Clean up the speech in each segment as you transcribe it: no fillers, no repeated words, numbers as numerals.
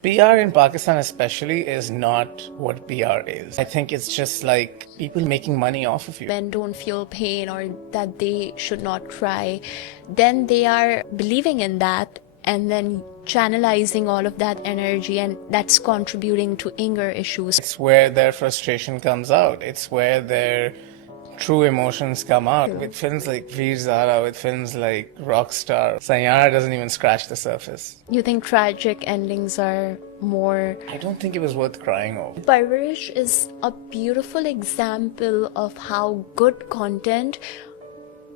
PR in Pakistan especially is not what PR is. I think it's just like people making money off of you. Men don't feel pain or that they should not cry, then they are believing in that and then channelizing all of that energy, and that's contributing to anger issues. It's where their frustration comes out. It's where their true emotions come out. With films like Veer Zara, with films like Rockstar, Sayara doesn't even scratch the surface. You think tragic endings are more. I don't think it was worth crying over. Parwarish is a beautiful example of how good content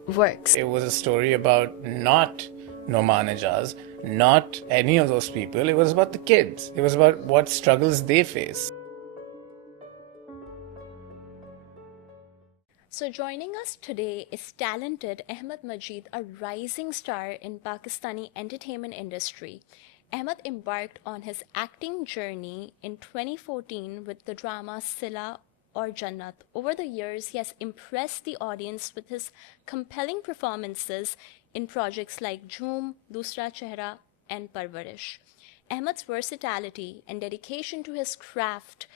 works. It was a story about not Noman Ijaz, not any of those people. It was about the kids. It was about what struggles they face. So joining us today is talented Ahmed Majeed, a rising star in Pakistani entertainment industry. Ahmed embarked on his acting journey in 2014 with the drama Sila or Jannat. Over the years, he has impressed the audience with his compelling performances in projects like Jhoom, Dusra Chehra, and Parwarish. Ahmed's versatility and dedication to his craft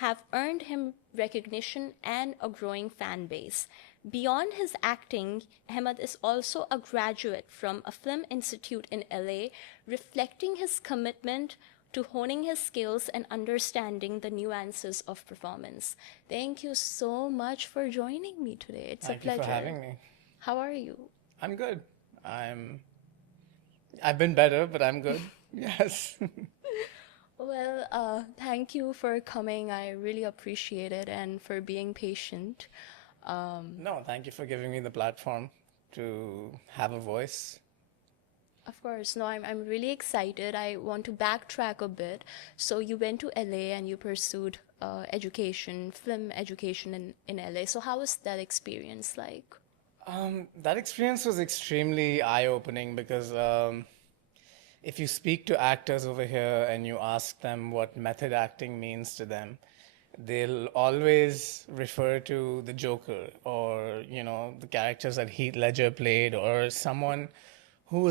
have earned him recognition and a growing fan base. Beyond his acting, Ahmed is also a graduate from a film institute in LA, reflecting his commitment to honing his skills and understanding the nuances of performance. Thank you so much for joining me today. It's Thank a pleasure. you for having me. How are you? I'm good. I've been better, but I'm good. Yes. Well, thank you for coming. I really appreciate it and for being patient. No, thank you for giving me the platform to have a voice. Of course, no, I'm really excited. I want to backtrack a bit. So you went to LA and you pursued education, film education in LA. So how was that experience like? That experience was extremely eye-opening because if you speak to actors over here and you ask them what method acting means to them, they'll always refer to the Joker or, the characters that Heath Ledger played or someone who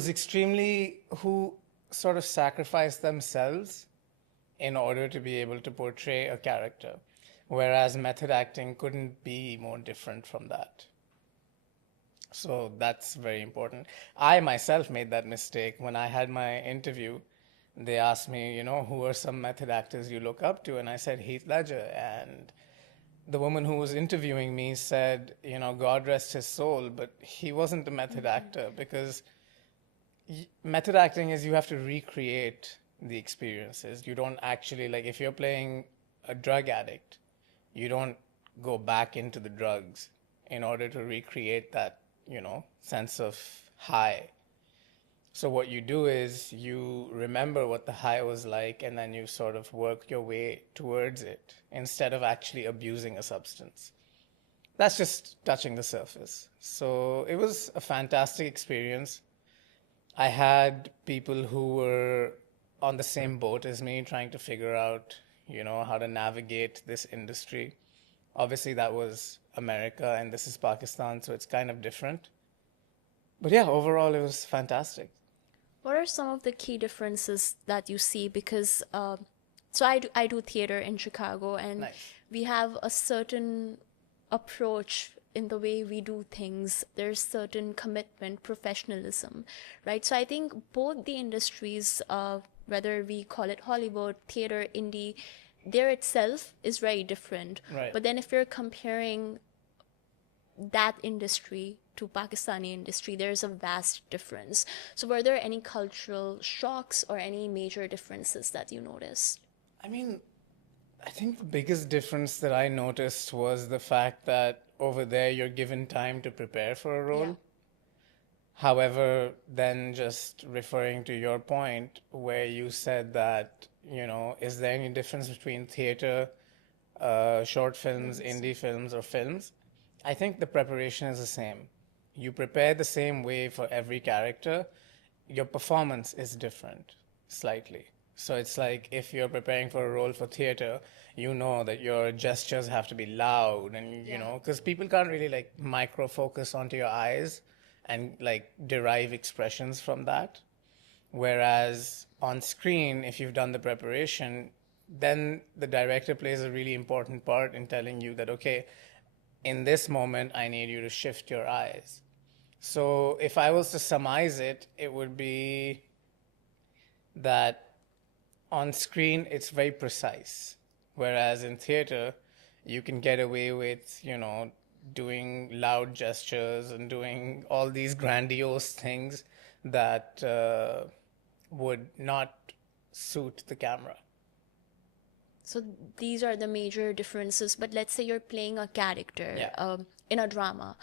sort of sacrificed themselves in order to be able to portray a character. Whereas method acting couldn't be more different from that. So that's very important. I myself made that mistake when I had my interview. They asked me, who are some method actors you look up to? And I said Heath Ledger. And the woman who was interviewing me said, God rest his soul, but he wasn't a method actor because method acting is you have to recreate the experiences. You don't actually, like, if you're playing a drug addict, you don't go back into the drugs in order to recreate that sense of high. So what you do is you remember what the high was like and then you sort of work your way towards it instead of actually abusing a substance. That's just touching the surface. So it was a fantastic experience. I had people who were on the same boat as me trying to figure out, how to navigate this industry. Obviously, that was America and this is Pakistan, so it's kind of different. But yeah, overall, it was fantastic. What are some of the key differences that you see? Because so I do theater in Chicago, and Nice. we have a certain approach in the way we do things. There's certain commitment, professionalism, right? So I think both the industries, whether we call it Hollywood, theater, indie, there itself is very different. Right. But then if you're comparing that industry to Pakistani industry, there's a vast difference. So were there any cultural shocks or any major differences that you noticed? I mean, I think the biggest difference that I noticed was the fact that over there you're given time to prepare for a role. Yeah. However, then just referring to your point where you said that, is there any difference between theater, short films, indie films, or films? I think the preparation is the same. You prepare the same way for every character. Your performance is different, slightly. So it's like if you're preparing for a role for theater, you know that your gestures have to be loud and, because people can't really like micro focus onto your eyes and like derive expressions from that. Whereas on screen, if you've done the preparation, then the director plays a really important part in telling you that, okay, in this moment, I need you to shift your eyes. So if I was to surmise it, it would be that on screen, it's very precise. Whereas in theater, you can get away with, doing loud gestures and doing all these grandiose things that would not suit the camera. So these are the major differences. But let's say you're playing a character Yeah. in a drama.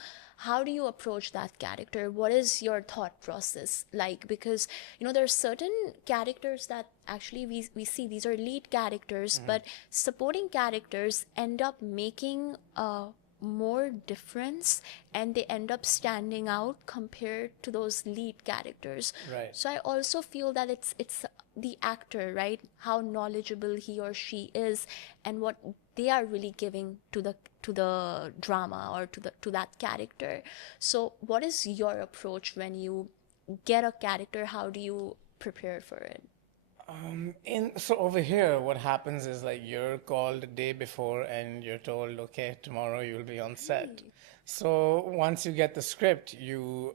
How do you approach that character? What is your thought process like? Because, there are certain characters that actually we see these are lead characters, but supporting characters end up making more difference and they end up standing out compared to those lead characters. Right. So I also feel that it's the actor, right? How knowledgeable he or she is and what they are really giving to the drama or to that character. So what is your approach when you get a character? How do you prepare for it? So over here, what happens is like you're called a day before and you're told, okay, tomorrow you'll be on set. So once you get the script, you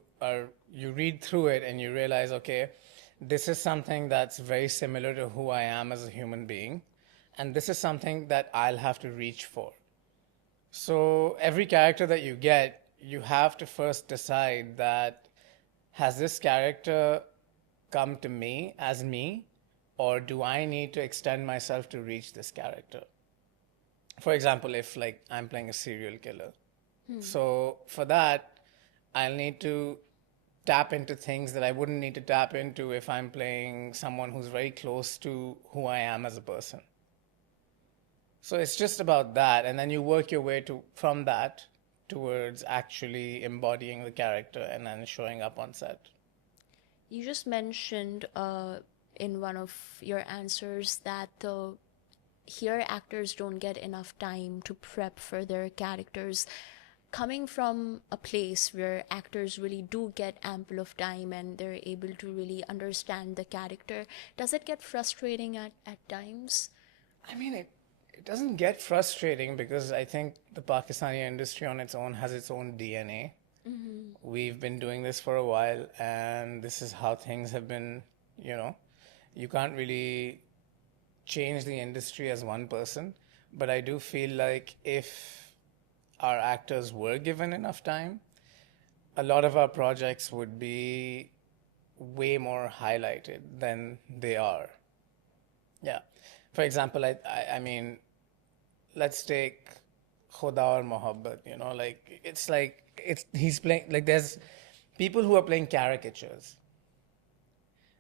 read through it and you realize, okay, this is something that's very similar to who I am as a human being, and this is something that I'll have to reach for. So every character that you get, you have to first decide that has this character come to me as me, or do I need to extend myself to reach this character? For example, if like I'm playing a serial killer. So for that, I'll need to tap into things that I wouldn't need to tap into if I'm playing someone who's very close to who I am as a person. So it's just about that, and then you work your way from that towards actually embodying the character and then showing up on set. You just mentioned in one of your answers that here actors don't get enough time to prep for their characters. Coming from a place where actors really do get ample of time and they're able to really understand the character, does it get frustrating at times? I mean, it doesn't get frustrating because I think the Pakistani industry on its own has its own DNA. We've been doing this for a while, and this is how things have been, You can't really change the industry as one person, but I do feel like if our actors were given enough time, a lot of our projects would be way more highlighted than they are. Yeah. For example, I mean, let's take Khuda aur Mohabbat, he's playing, like there's people who are playing caricatures.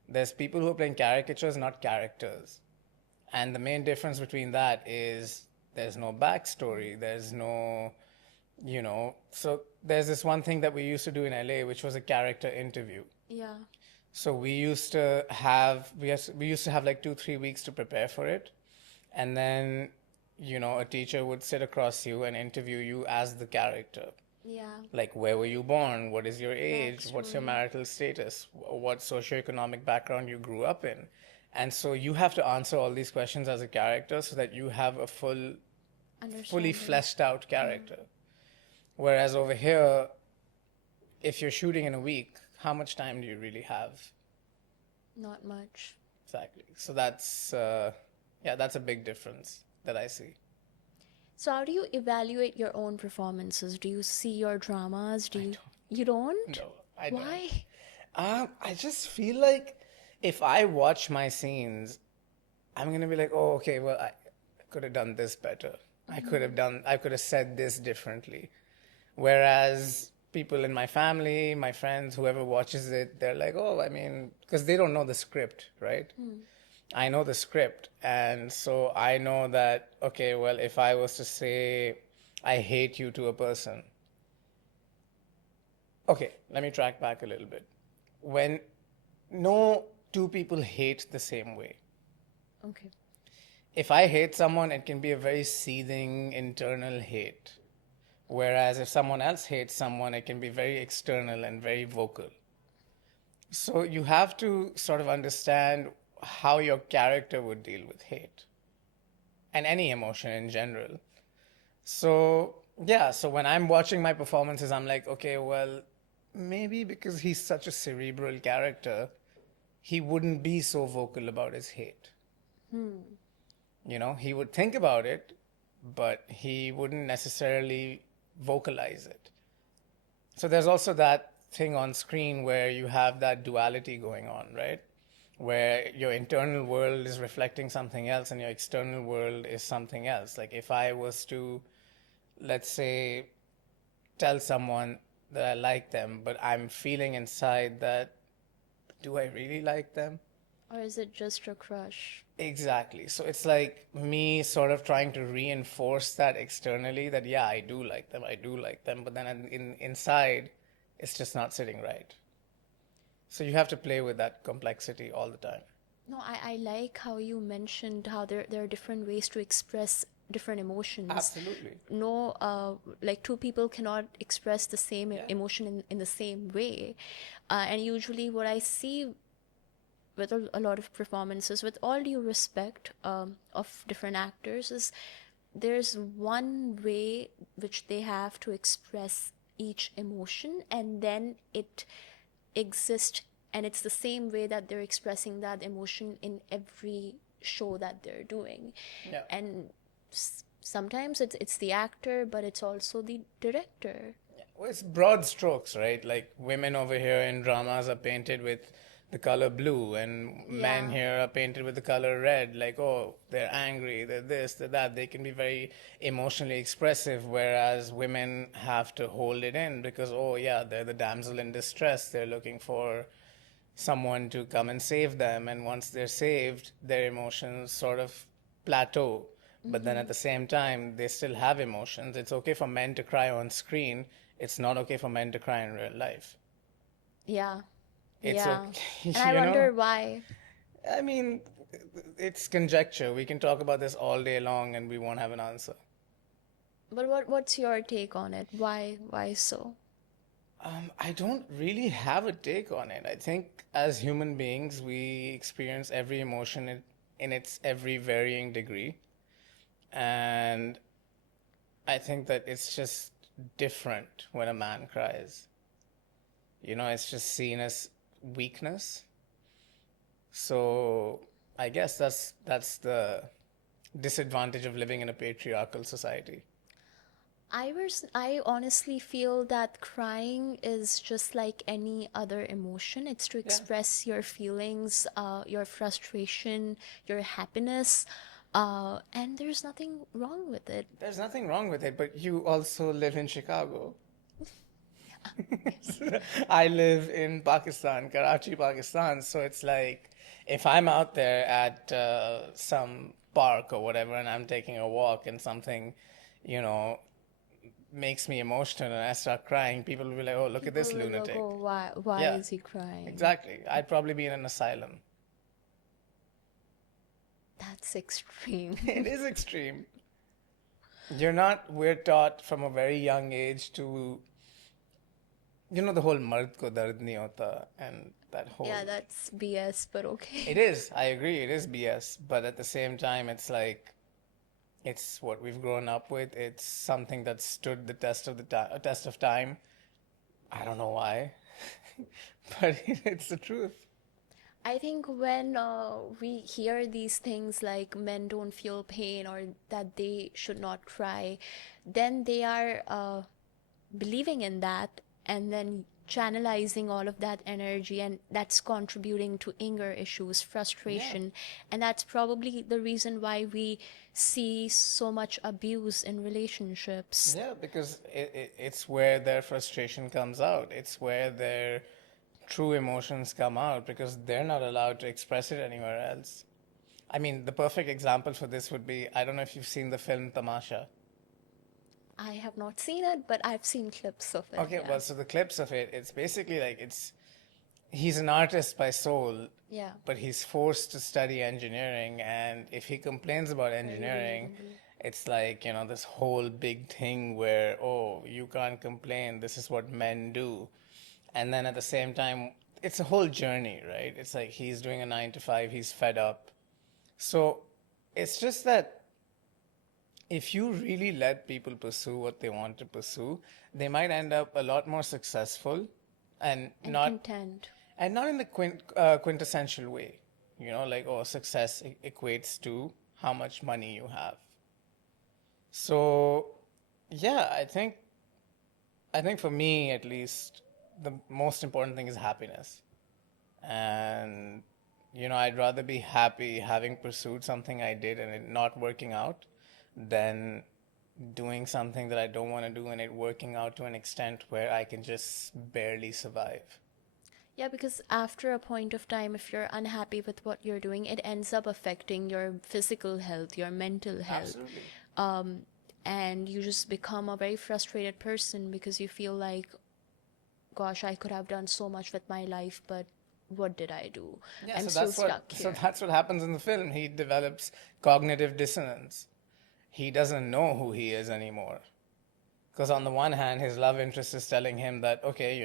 There's people who are playing caricatures, not characters. And the main difference between that is there's no backstory, there's no, so there's this one thing that we used to do in LA, which was a character interview. Yeah. So we used to have like 2-3 weeks to prepare for it, and then a teacher would sit across you and interview you as the character. Yeah. Like, where were you born? What is your age? What's your Backstory. marital status? What socioeconomic background you grew up in? And so you have to answer all these questions as a character so that you have a fully Understanding. fleshed out character. Whereas over here, if you're shooting in a week, how much time do you really have? Not much. Exactly. So that's a big difference that I see. So how do you evaluate your own performances? Do you see your dramas? You don't? No, I don't. Why? I just feel like if I watch my scenes, I'm gonna be like, oh, okay, well, I could have done this better. I could have said this differently. Whereas people in my family, my friends, whoever watches it, they're like, oh, I mean, because they don't know the script, right? I know the script. And so I know that, okay, well, if I was to say, I hate you to a person. Okay, let me track back a little bit. When no two people hate the same way. Okay. If I hate someone, it can be a very seething internal hate. Whereas if someone else hates someone, it can be very external and very vocal. So you have to sort of understand how your character would deal with hate and any emotion in general. So, yeah, so when I'm watching my performances, I'm like, okay, well, maybe because he's such a cerebral character, he wouldn't be so vocal about his hate. You know, he would think about it, but he wouldn't necessarily vocalize it. So there's also that thing on screen where you have that duality going on, right? Where your internal world is reflecting something else and your external world is something else. Like if I was to, let's say, tell someone that I like them, but I'm feeling inside that, do I really like them? Or is it just a crush? Exactly. So it's like me sort of trying to reinforce that externally that, yeah, I do like them, I do like them, but then inside, it's just not sitting right. So you have to play with that complexity all the time. No, I like how you mentioned how there are different ways to express different emotions. Absolutely. No, like two people cannot express the same Yeah. emotion in the same way. And usually, what I see with a lot of performances, with all due respect of different actors, is there's one way which they have to express each emotion, and then it exists, and it's the same way that they're expressing that emotion in every show that they're doing. Yeah. And sometimes it's the actor, but it's also the director. Well, it's broad strokes, right? Like women over here in dramas are painted with the color blue, and men Yeah. here are painted with the color red. Like, oh, they're angry, they're this, they're that. They can be very emotionally expressive, whereas women have to hold it in because, oh, yeah, they're the damsel in distress. They're looking for someone to come and save them. And once they're saved, their emotions sort of plateau. But then at the same time, they still have emotions. It's okay for men to cry on screen. It's not okay for men to cry in real life. Yeah. It's Yeah. okay, And I you know? wonder why. I mean, it's conjecture. We can talk about this all day long and we won't have an answer. But what's your take on it? Why so? I don't really have a take on it. I think as human beings, we experience every emotion in its every varying degree. And I think that it's just different when a man cries. You know, it's just seen as weakness. So I guess that's the disadvantage of living in a patriarchal society. I honestly feel that crying is just like any other emotion. It's to Yeah. express your feelings, your frustration, your happiness, and there's nothing wrong with it. There's nothing wrong with it, but you also live in Chicago. I live in Pakistan, Karachi, Pakistan. So it's like if I'm out there at some park or whatever and I'm taking a walk and something, you know, makes me emotional and I start crying, people will be like, oh, look at this People will lunatic. go, why Yeah, is he crying? exactly. I'd probably be in an asylum. That's extreme. It is extreme. We're taught from a very young age to, you know, the whole mard ko dard nahi hota and that whole. Yeah, that's BS, but okay. It is, I agree, it is BS, but at the same time, it's like, it's what we've grown up with. It's something that stood the test of time. I don't know why, but it's the truth. I think when we hear these things like men don't feel pain or that they should not cry, then they are believing in that and then channelizing all of that energy, and that's contributing to anger issues, frustration, and that's probably the reason why we see so much abuse in relationships. Yeah, because it's where their frustration comes out. It's where their true emotions come out because they're not allowed to express it anywhere else. I mean, the perfect example for this would be, I don't know if you've seen the film Tamasha. I have not seen it, but I've seen clips of it. Okay, Yeah. well, so the clips of it, it's basically like he's an artist by soul, Yeah. but he's forced to study engineering. And if he complains about engineering, it's like, you know, this whole big thing where, oh, you can't complain. This is what men do. And then at the same time, it's a whole journey, right? It's like he's doing a 9 to 5, he's fed up. So it's just that if you really let people pursue what they want to pursue, they might end up a lot more successful and And content. not in the quintessential way. You know, like, oh, success equates to how much money you have. So, yeah, I think for me at least, the most important thing is happiness. And I'd rather be happy having pursued something I did and it not working out than doing something that I don't want to do and it working out to an extent where I can just barely survive. Yeah, because after a point of time, if you're unhappy with what you're doing, it ends up affecting your physical health, your mental health. Absolutely. Um, and you just become a very frustrated person because you feel like, gosh, I could have done so much with my life, but what did I do? Yeah, I'm so still stuck so here. that's what happens in the film. He develops cognitive dissonance. He doesn't know who he is anymore. Because on the one hand, his love interest is telling him that, okay,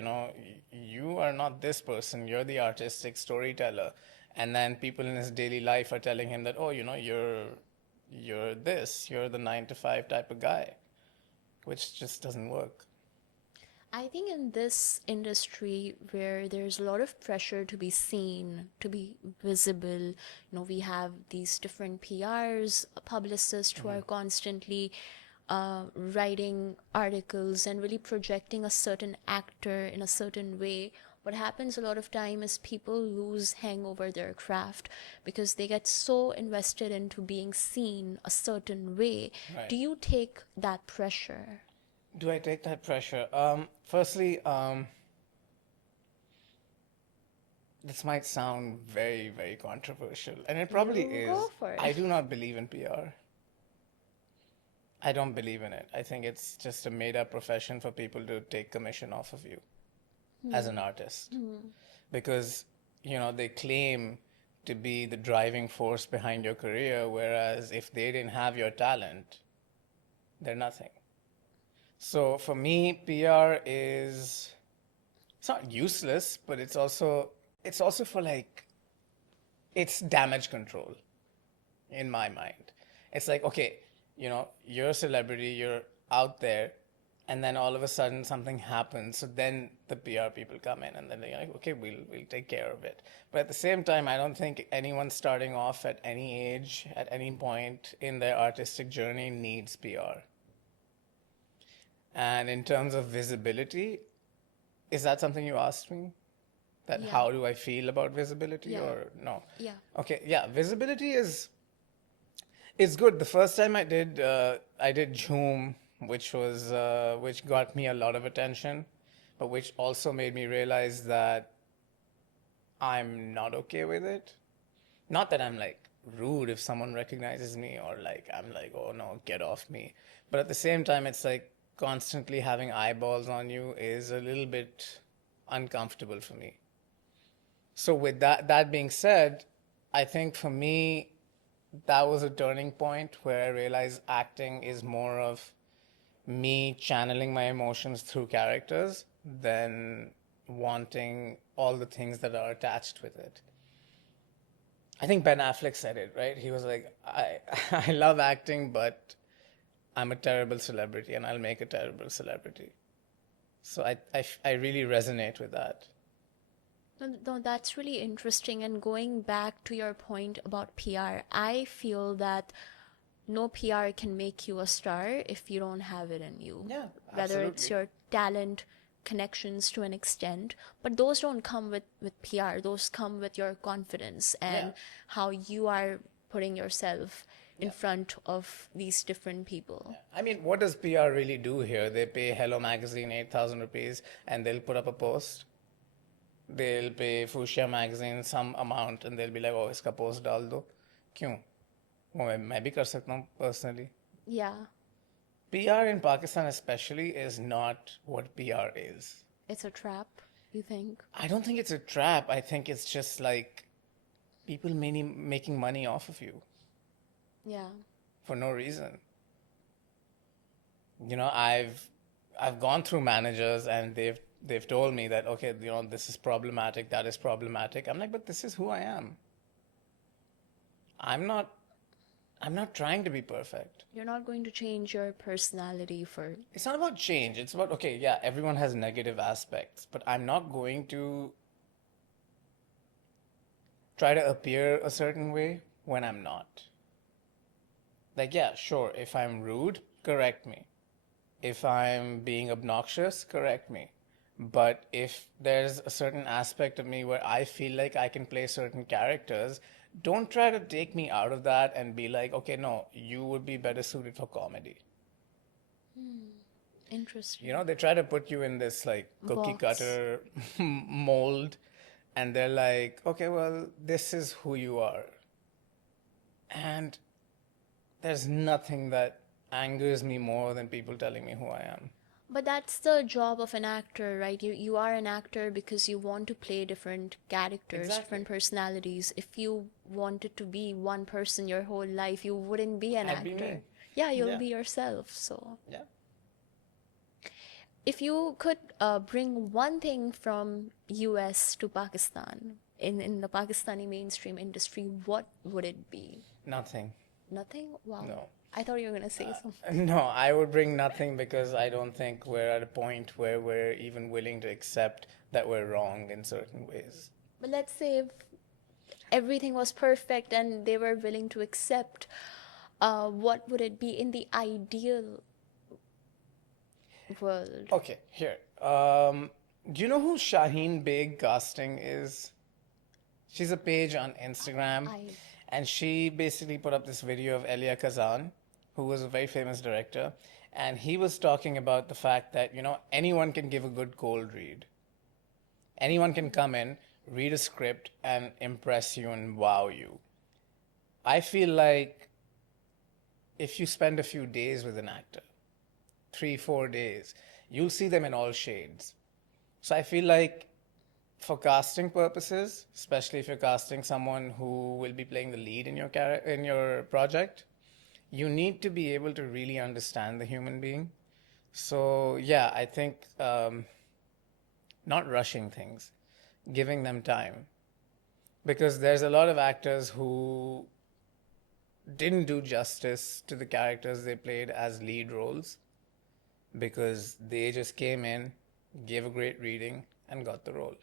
you are not this person, you're the artistic storyteller. And then people in his daily life are telling him that, oh, you're this, you're the 9 to 5 type of guy, which just doesn't work. I think in this industry where there's a lot of pressure to be seen, to be visible, we have these different PRs, publicists who are constantly writing articles and really projecting a certain actor in a certain way. What happens a lot of time is people lose hang over their craft because they get so invested into being seen a certain way. Do Right. you take that pressure? Do I take that pressure? Firstly, this might sound very, very controversial, and it probably You go is. for I it. do not believe in PR. I don't believe in it. I think it's just a made up profession for people to take commission off of you as an artist. Because, they claim to be the driving force behind your career, whereas if they didn't have your talent, they're nothing. So for me, PR is, it's not useless, but it's also for like, it's damage control in my mind. It's like, okay, you're a celebrity, you're out there, and then all of a sudden something happens. So then the PR people come in and then they're like, okay, we'll take care of it. But at the same time, I don't think anyone starting off at any age, at any point in their artistic journey needs PR. And in terms of visibility, is that something you asked me? That Yeah, how do I feel about visibility yeah, or no? yeah. Okay, yeah, visibility is good. The first time I did Joom, which got me a lot of attention, but which also made me realize that I'm not okay with it. Not that I'm like rude if someone recognizes me or like I'm like, oh no, get off me. But at the same time, it's like constantly having eyeballs on you is a little bit uncomfortable for me. So with that being said, I think for me that was a turning point where I realized acting is more of me channeling my emotions through characters than wanting all the things that are attached with it. I think Ben Affleck said it, right? He was like, I love acting, but I'm a terrible celebrity and I'll make a terrible celebrity. So I really resonate with that. No, no, that's really interesting. And going back to your point about PR, I feel that no PR can make you a star if you don't have it in you. Yeah, Whether it's absolutely. your talent, connections to an extent, but those don't come with PR. Those come with your confidence Yeah, and how you are putting yourself in yeah. front of these different people. I mean, what does PR really do here? They pay Hello Magazine 8,000 rupees and they'll put up a post. They'll pay Fuchsia Magazine some amount and they'll be like, oh, इसका post डाल दो. क्यों? वो मैं भी कर सकता हूँ personally. Yeah, PR in Pakistan especially is not what PR is. it's a trap, you think? I don't think it's a trap. I think it's just like people making money off of you Yeah. for no reason. I've gone through managers and they've told me that, okay, this is problematic, that is problematic. I'm like, but this is who I am. I'm not I'm not trying to be perfect. You're not going to change your personality for. It's not about change. It's about, okay, yeah, everyone has negative aspects, but I'm not going to try to appear a certain way when I'm not. Like, yeah, sure, if I'm rude, correct me. If I'm being obnoxious, correct me. But if there's a certain aspect of me where I feel like I can play certain characters, don't try to take me out of that and be like, okay, no, you would be better suited for comedy. Interesting. They try to put you in this like cookie Box. cutter mold, and they're like, okay, well, this is who you are. And there's nothing that angers me more than people telling me who I am. But that's the job of an actor, right? You are an actor because you want to play different characters, Exactly. different personalities. If you wanted to be one person your whole life, you wouldn't be an I'd be me. actor. Yeah, you'll Yeah. be yourself. So, Yeah. if you could bring one thing from US to Pakistan in the Pakistani mainstream industry, what would it be? Nothing. Nothing? Wow. No. I thought you were gonna say something. No, I would bring nothing because I don't think we're at a point where we're even willing to accept that we're wrong in certain ways. But let's say if everything was perfect and they were willing to accept, what would it be in the ideal world? Okay, here. Do you know who Shaheen Beg Casting is? She's a page on Instagram, I and she basically put up this video of Elia Kazan, who was a very famous director, and he was talking about the fact that, anyone can give a good cold read. Anyone can come in, read a script, and impress you and wow you. I feel like if you spend a few days with an actor, 3, 4 days, you'll see them in all shades. So I feel like for casting purposes, especially if you're casting someone who will be playing the lead in your project, you need to be able to really understand the human being. So yeah, I think not rushing things, giving them time, because there's a lot of actors who didn't do justice to the characters they played as lead roles because they just came in, gave a great reading, and got the role.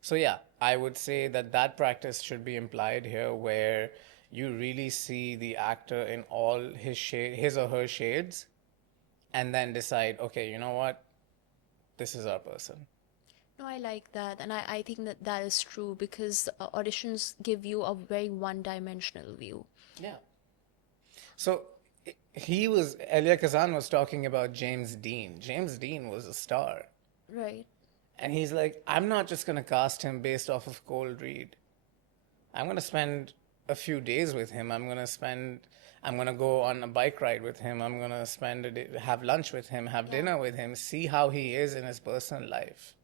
So yeah, I would say that practice should be implied here, where you really see the actor in all his or her shades, and then decide, okay, you know what, this is our person. No, I like that, and I think that that is true because auditions give you a very one-dimensional view. Yeah. So Elia Kazan was talking about James Dean. James Dean was a star. Right. And he's like, I'm not just going to cast him based off of cold read. I'm going to spend a few days with him. I'm going to go on a bike ride with him. I'm going to spend a day, have lunch with him, have Yeah. dinner with him, see how he is in his personal life.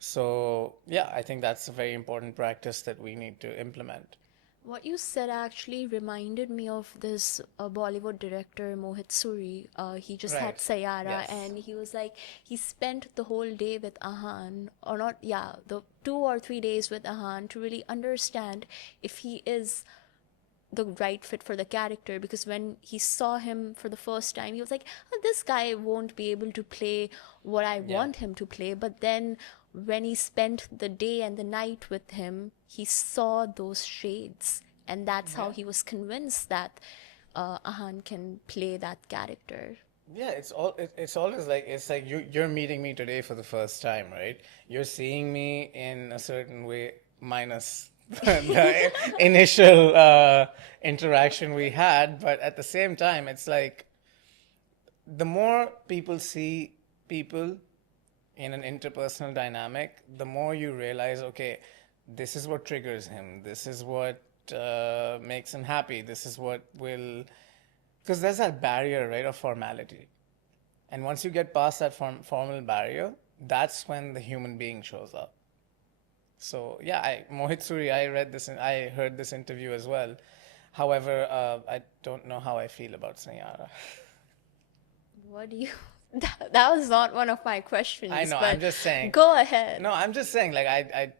So, yeah, I think that's a very important practice that we need to implement. What you said actually reminded me of this Bollywood director Mohit Suri. He just had Right. Sayara, Yes. and he was like, he spent the whole day with Ahan, or not, yeah, the 2 or 3 days with Ahan to really understand if he is the right fit for the character. Because when he saw him for the first time, he was like, "Oh, this guy won't be able to play what I Yeah. want him to play." But then when he spent the day and the night with him, he saw those shades, and that's how Yeah. he was convinced that Ahan can play that character. Yeah, it's always like you're meeting me today for the first time, right? You're seeing me in a certain way, minus the initial interaction we had, but at the same time, it's like the more people see people in an interpersonal dynamic, the more you realize, okay, this is what triggers him. This is what makes him happy. This is what will, because there's that barrier, right, of formality. And once you get past that formal barrier, that's when the human being shows up. So yeah, Mohit Suri, I heard this interview as well. However, I don't know how I feel about Sanyara. What do you That was not one of my I questions, know, but I'm just saying. go ahead. No, I'm just saying, like, I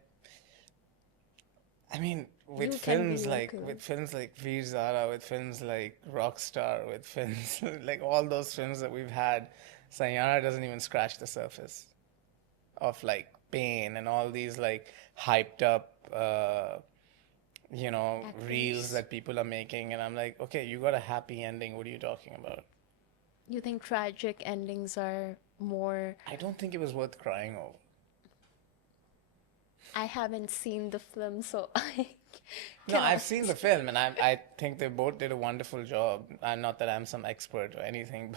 mean, You can be with vocal. films like Veer Zara, with films like Rockstar, with films like all those films that we've had, Sayara doesn't even scratch the surface of like pain and all these like hyped up, reels Actors. that people are making. And I'm like, okay, you got a happy ending. What are you talking about? You think tragic endings are more. I don't think it was worth crying over. I haven't seen the film, so I No, cannot I've seen the speak. film, and I think they both did a wonderful job. Not that I'm some expert or anything,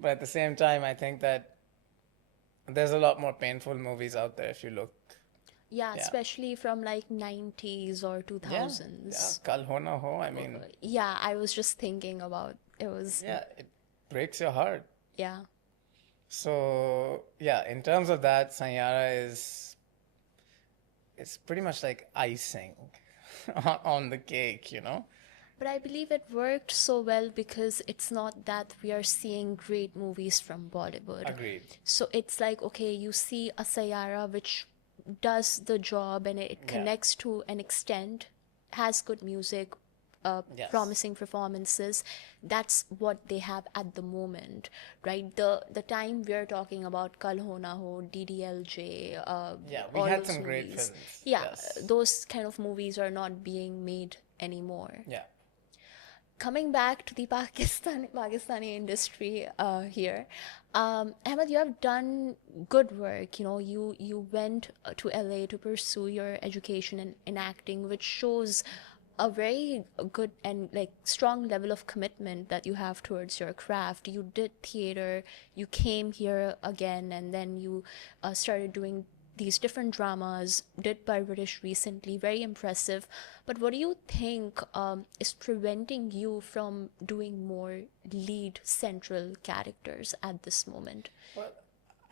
but at the same time, I think that there's a lot more painful movies out there if you look. Yeah, Yeah, especially from like 90s or yeah, yeah. 2000s. Kal Ho Na Ho. I mean, Yeah, I was just thinking about it was, yeah, it breaks your heart. yeah. So yeah, in terms of that, Sanyara is it's pretty much like icing on the cake, you know? But I believe it worked so well because it's not that we are seeing great movies from Bollywood. Agreed. So it's like, okay, you see a Sayara which does the job and it Yeah. connects to an extent, has good music, Yes. promising performances. That's what they have at the moment, right? The time we're talking about Kal Ho Na Ho, DDLJ, Yeah, we all had those some great movies. films. Yeah, Yes. those kind of movies are not being made anymore. Yeah. Coming back to the Pakistani industry here, Ahmed, you have done good work. You know, you went to LA to pursue your education in acting, which shows a very good and like strong level of commitment that you have towards your craft. You did theater, you came here again, and then you started doing these different dramas, did Parwarish recently, very impressive. But what do you think is preventing you from doing more lead central characters at this moment? Well,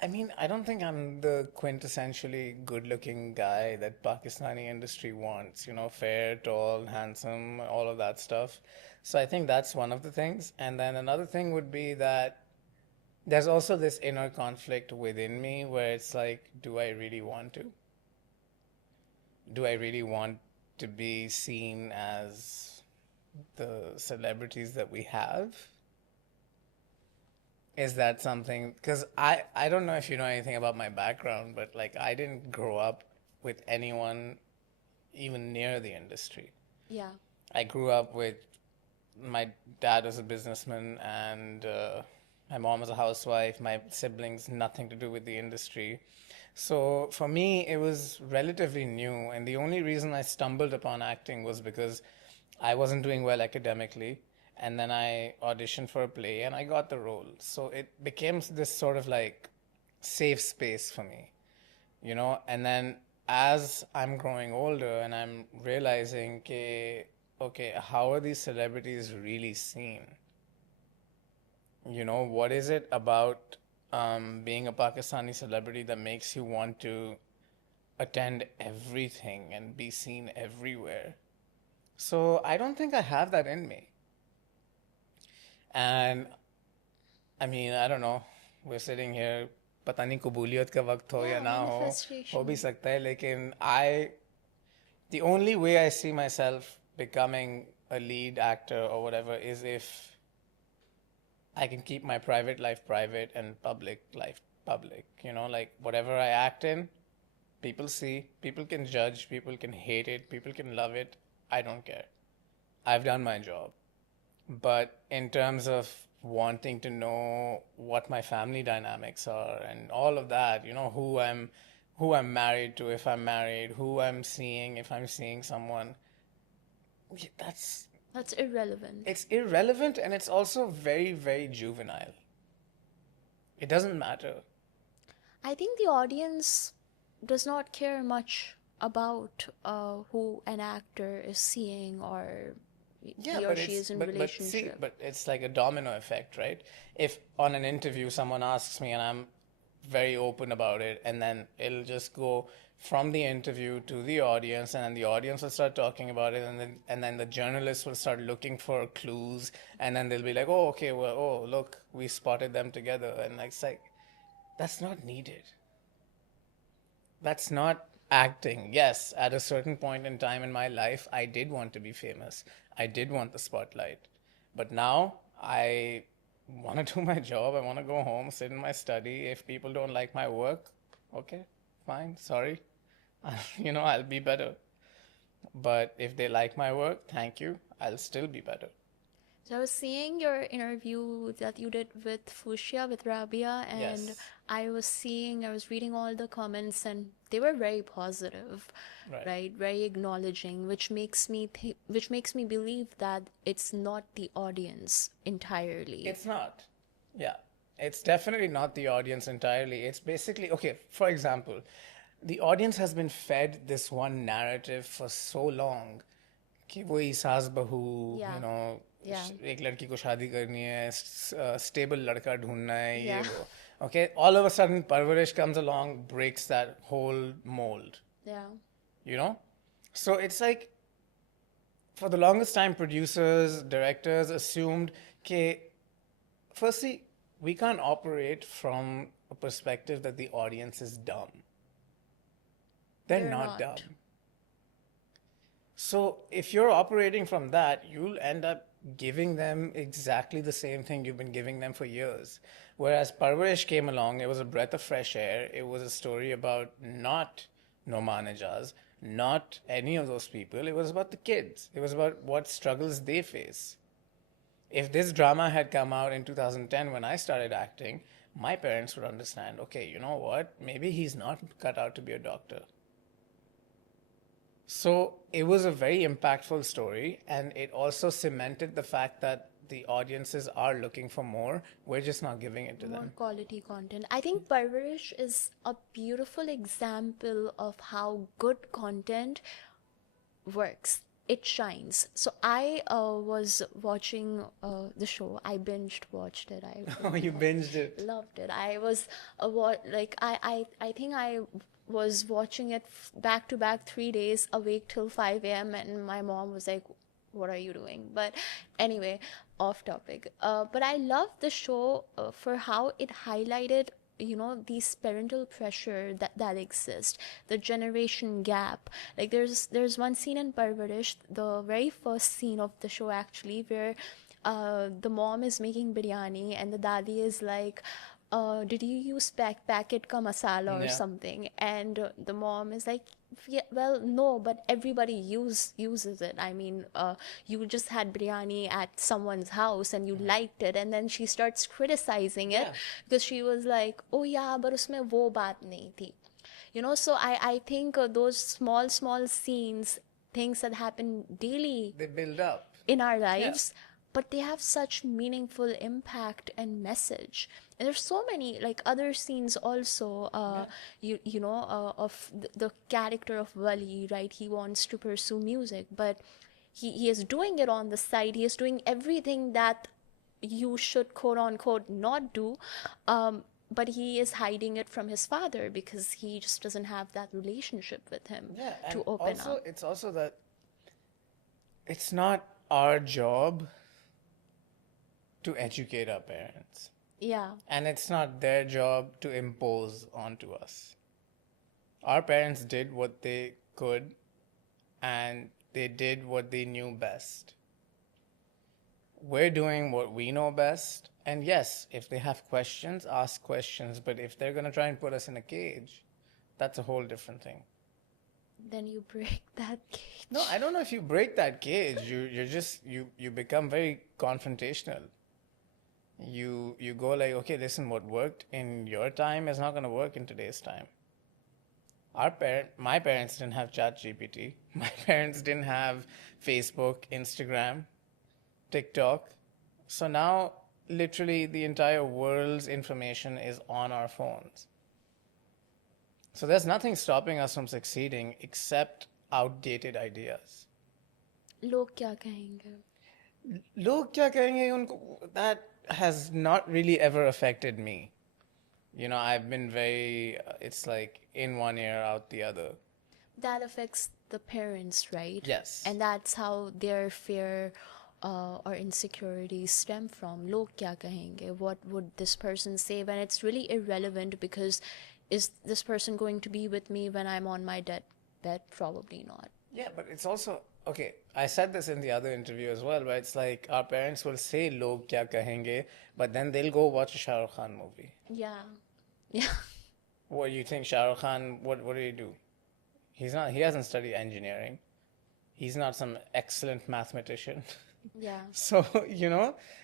I mean, I don't think I'm the quintessentially good-looking guy that Pakistani industry wants, fair, tall, handsome, all of that stuff. So I think that's one of the things. And then another thing would be that there's also this inner conflict within me where it's like, do I really want to? Do I really want to be seen as the celebrities that we have? Is that something? Because I don't know if you know anything about my background, but like I didn't grow up with anyone even near the industry. Yeah. I grew up with my dad was a businessman and my mom was a housewife. My siblings, nothing to do with the industry. So for me, it was relatively new. And the only reason I stumbled upon acting was because I wasn't doing well academically. And then I auditioned for a play and I got the role. So it became this sort of like safe space for me, And then as I'm growing older and I'm realizing, okay, how are these celebrities really seen? What is it about being a Pakistani celebrity that makes you want to attend everything and be seen everywhere? So I don't think I have that in me. And I mean, I don't know. We're sitting here, पता नहीं कबूलियत का वक्त हो या Yeah, ना हो भी manifestation. सकता है लेकिन the only way I see myself becoming a lead actor or whatever is if I can keep my private life private and public life public. Like whatever I act in, people see, people can judge, people can hate it, people can love it. I don't care. I've done my job. But in terms of wanting to know what my family dynamics are and all of that, who I'm married to if I'm married, who I'm seeing if I'm seeing someone, that's That's irrelevant. it's irrelevant and it's also very, very juvenile. It doesn't matter. I think the audience does not care much about who an actor is seeing or Yeah, he or she is in relationship. but it's like a domino effect, right? If on an interview someone asks me and I'm very open about it, and then it'll just go from the interview to the audience, and then the audience will start talking about it, and then the journalists will start looking for clues, and then they'll be like, oh, okay, well, oh, look, we spotted them together, and like, it's like, that's not needed. That's not acting. Yes, at a certain point in time in my life, I did want to be famous. I did want the spotlight. But now I want to do my job. I want to go home, sit in my study. If people don't like my work, okay, fine, sorry. I'll be better. But if they like my work, thank you. I'll still be better. So I was seeing your interview that you did with Fushia, with Rabia, and Yes, I was reading all the comments, and they were very positive, right. right? Very acknowledging, which makes me believe that it's not the audience entirely. It's not. Yeah. It's definitely not the audience entirely. It's basically, okay, for example, the audience has been fed this one narrative for so long कि वही सास बहू Yeah, yeah, एक लड़की को शादी करनी है स्टेबल लड़का ढूंढना है ये yeah, वो okay, all of a sudden Parwarish comes along, breaks that whole mold, yeah. you know. So it's like, for the longest time, producers, directors assumed that, firstly, we can't operate from a perspective that the audience is dumb. They're They're not not. dumb. So if you're operating from that, you'll end up giving them exactly the same thing you've been giving them for years. Whereas Parvarish came along, it was a breath of fresh air. It was a story about not Noman Ijaz, not any of those people. It was about the kids. It was about what struggles they face. If this drama had come out in 2010 when I started acting, my parents would understand, okay, you know what? Maybe he's not cut out to be a doctor. So it was a very impactful story, and it also cemented the fact that the audiences are looking for more. We're just not giving it to More them. quality content. I think Parvarish is a beautiful example of how good content works. It shines. So I was watching the show. I binged watched it. I Oh, you binged it. loved it. I was I think I was watching it back to back 3 days, awake till 5 a.m. and my mom was like, "What are you doing?" But anyway, off topic. But I love the show for how it highlighted, these parental pressure that exist, the generation gap. Like there's one scene in Parvarish, the very first scene of the show actually, where the mom is making biryani and the daddy is like, did you use packet ka masala or Yeah. something? And the mom is like, yeah, well, no, but everybody uses it. I mean, you just had biryani at someone's house and you liked it, and then she starts criticizing it Yeah. because she was like, oh yeah, but usme wo baat nahi thi. So I think those small scenes, things that happen daily They build up. in our Yeah. lives, but they have such meaningful impact and message. And there's so many like other scenes also, of the character of Wali, right? He wants to pursue music, but he is doing it on the side. He is doing everything that you should quote unquote not do, but he is hiding it from his father because he just doesn't have that relationship with him Yeah. to And open also, up. it's also that it's not our job to educate our parents. Yeah, And it's not their job to impose onto us. Our parents did what they could, and they did what they knew best. We're doing what we know best. And yes, if they have questions, ask questions. But if they're going to try and put us in a cage, that's a whole different thing. then you break that cage. No, I don't know if you break that cage. You become very confrontational. You go like, okay, listen, what worked in your time is not going to work in today's time. My parents didn't have ChatGPT. My parents didn't have Facebook, Instagram, TikTok. So now, literally, the entire world's information is on our phones. So there's nothing stopping us from succeeding except outdated ideas. लोग क्या कहेंगे? लोग क्या कहेंगे उनको, that has not really ever affected me. I've been very, it's like in one ear, out the other. That affects the parents, right? Yes. And that's how their fear or insecurities stem from. Log kya kahenge? What would this person say? When it's really irrelevant, because is this person going to be with me when I'm on my bed? Probably not. Yeah, but it's also, okay, I said this in the other interview as well, where it's like our parents will say log kya kahenge, but then they'll go watch a Shah Rukh Khan movie. Yeah. Yeah. What do you think, Shah Rukh Khan, what do you do? He hasn't studied engineering. He's not some excellent mathematician. Yeah. So,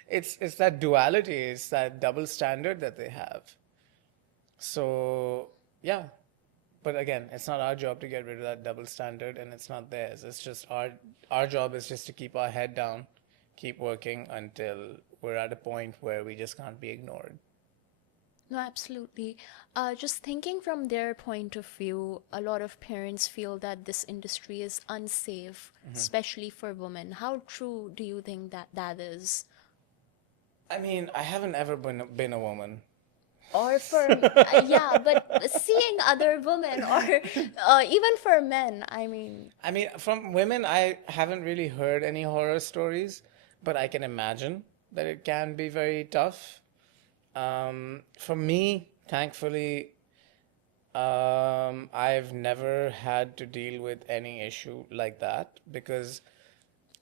it's that duality, it's that double standard that they have. So, yeah. But again, it's not our job to get rid of that double standard, and it's not theirs. It's just our job is just to keep our head down, keep working until we're at a point where we just can't be ignored. No, absolutely. Just thinking from their point of view, a lot of parents feel that this industry is unsafe, especially for women. How true do you think that is? I mean, I haven't ever been a woman. Or for, yeah, but seeing other women, or even for men, I mean, From women, I haven't really heard any horror stories, but I can imagine that it can be very tough. For me, thankfully, I've never had to deal with any issue like that because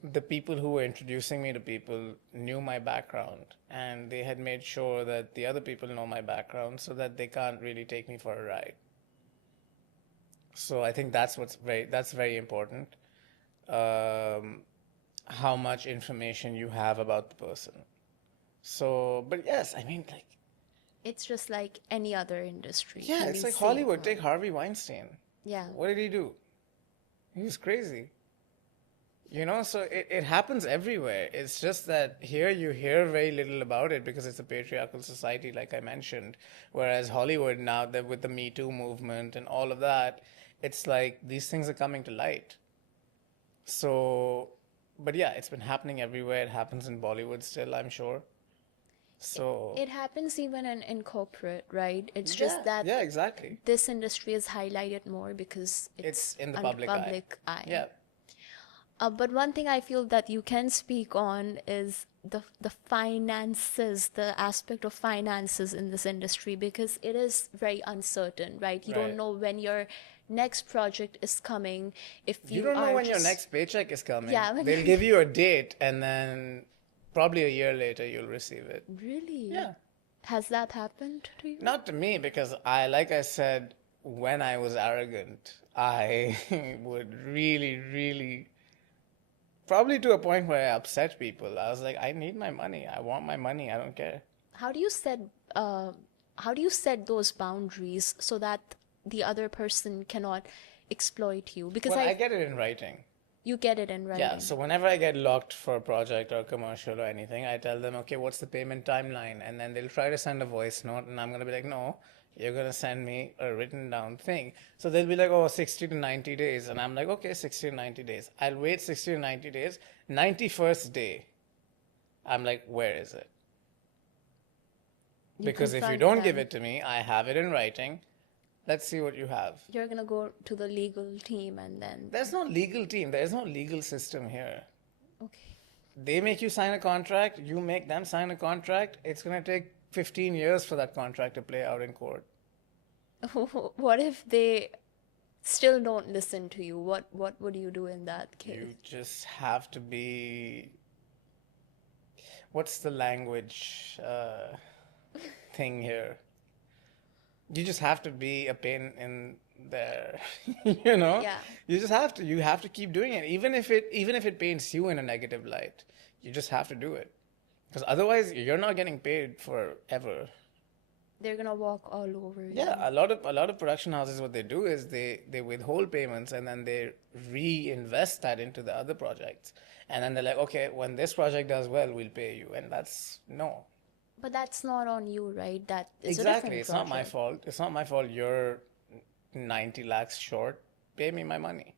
the people who were introducing me to people knew my background and they had made sure that the other people know my background so that they can't really take me for a ride. So I think that's very important. How much information you have about the person. So, but yes, like, it's just like any other industry. yeah, Can it's we like say Hollywood. that? Take Harvey Weinstein. Yeah. What did he do? He was crazy. So it happens everywhere. It's just that here you hear very little about it because it's a patriarchal society, like I mentioned. Whereas Hollywood now, that with the Me Too movement and all of that, it's like these things are coming to light. So, but yeah, it's been happening everywhere. It happens in Bollywood still, I'm sure. So, It happens even in corporate, right? It's yeah, just that yeah, exactly. this industry is highlighted more because It's it's in the under public eye. public eye. Yeah. But one thing I feel that you can speak on is the finances, the aspect of finances in this industry, because it is very uncertain, right? You don't Right. know when your next project is coming. If You you don't know are when your just, next paycheck is coming. Yeah, when They'll you're- give you a date and then probably a year later you'll receive it. Really? Yeah. Has that happened to you? Not to me because like I said, when I was arrogant, I would really, really, probably to a point where I upset people. I was like, I need my money. I want my money. I don't care. How do you set uh, how do you set those boundaries so that the other person cannot exploit you? Because Well, I get it in writing. you get it in writing. Yeah, so whenever I get locked for a project or a commercial or anything, I tell them, okay, what's the payment timeline? And then they'll try to send a voice note, and I'm going to be like, no, you're going to send me a written down thing. So they'll be like, oh, 60 to 90 days. And I'm like, okay, 60 to 90 days. I'll wait 60 to 90 days. 91st day, I'm like, where is it? You Because if you confront don't give them. it to me, I have it in writing. Let's see what you have. You're gonna go to the legal team and then There's no legal team. There's no legal system here. okay. They make you sign a contract, you make them sign a contract. It's going to take 15 years for that contract to play out in court. What if they still don't listen to you? What would you do in that case? You just have to be. What's the language thing here? You just have to be a pain in there, Yeah. You just have to. You have to keep doing it, even if it paints you in a negative light. You just have to do it, because otherwise you're not getting paid forever. They're gonna walk all over you. Yeah, a lot of production houses, what they do is they withhold payments and then they reinvest that into the other projects, and then they're like, okay, when this project does well, we'll pay you, and that's no. But that's not on you, right? That is a Exactly, different it's not my project. fault. It's not my fault. You're 90 lakhs short. Pay me my money.